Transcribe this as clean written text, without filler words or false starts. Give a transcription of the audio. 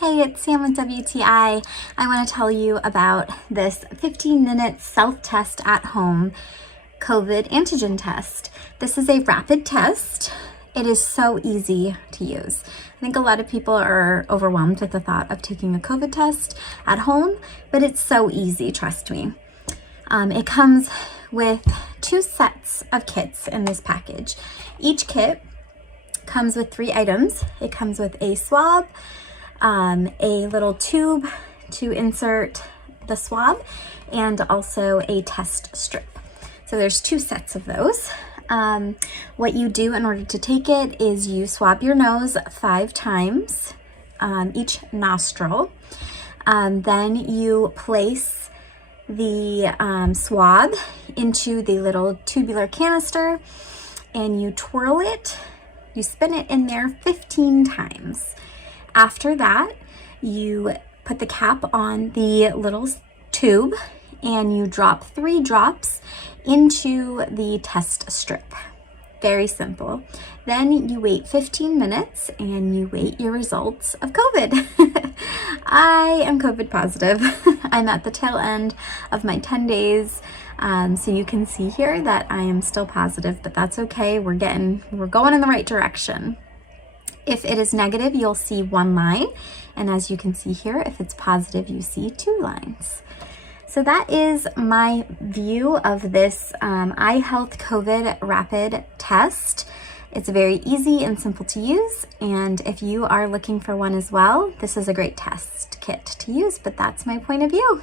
Hey, it's Sam with WTI. I want to tell you about this 15-minute self-test at home COVID antigen test. This is a rapid test. It is so easy to use. I think a lot of people are overwhelmed with the thought of taking a COVID test at home, but it's so easy, trust me. It comes with 2 sets of kits in this package. Each kit comes with 3 items. It comes with a swab, a little tube to insert the swab, and also a test strip. So there's 2 sets of those. What you do in order to take it is you swab your nose 5 times, each nostril. Then you place the swab into the little tubular canister and you twirl it. You spin it in there 15 times. After that, you put the cap on the little tube and you drop 3 drops into the test strip. Very simple. Then you wait 15 minutes and you wait your results of COVID. I am COVID positive. I'm at the tail end of my 10 days. So you can see here that I am still positive, but that's okay. We're going in the right direction. If it is negative, you'll see 1 line. And as you can see here, if it's positive, you see 2 lines. So that is my view of this iHealth COVID rapid test. It's very easy and simple to use. And if you are looking for one as well, this is a great test kit to use, but that's my point of view.